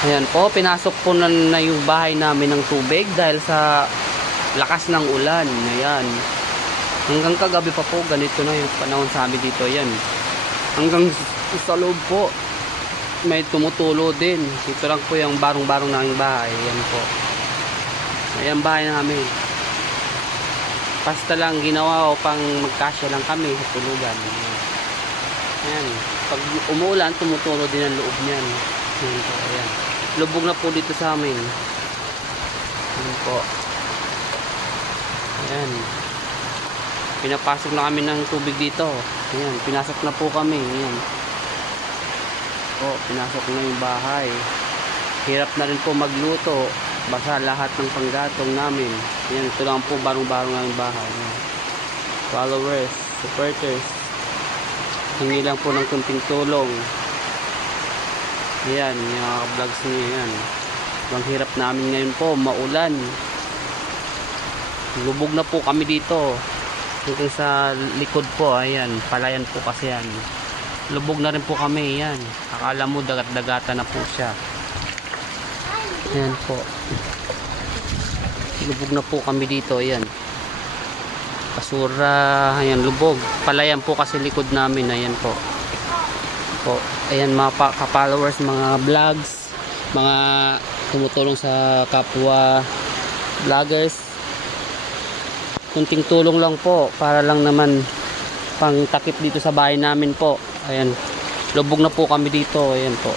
Ayan po, pinasok po na yung bahay namin ng tubig dahil sa lakas ng ulan. Ayan. Hanggang kagabi pa po, ganito na yung panahon sa amin dito. Ayan. Hanggang sa loob po, may tumutulo din. Dito lang po yung barong-barong ng bahay. Ayan po. Ayan bahay namin. Basta lang ginawa ko pang magkasya lang kami sa tulugan. Ayan. Pag umuulan, tumutulo din ang loob niyan. Ayan po. Ayan. Lubog na po dito sa amin. Ayan po. Ayan. Pinapasok na kami ng tubig dito. Ayan. Pinasok na po kami. Ayan. Po, pinasok na yung bahay. Hirap na rin po magluto. Basta lahat ng panggatong namin. Ayan. Ito lang po barong-barong ng bahay. Ayan. Followers, supporters. Hingi lang po ng kunting tulong. Ayan, yung mga vlogs niya yan. Ang hirap namin ngayon po, maulan. Lubog na po kami dito. Hanggang sa likod po, ayan, palayan po kasi yan. Lubog na rin po kami, yan. Akala mo dagat-dagata na po siya. Ayan po. Lubog na po kami dito, ayan. Basura, ayan, lubog. Palayan po kasi likod namin, ayan po. Po. Ayan mga ka-followers, mga vlogs, mga tumutulong sa kapwa vloggers. Kunting tulong lang po para lang naman pang takip dito sa bahay namin po. Ayan. Lubog na po kami dito. Ayan po.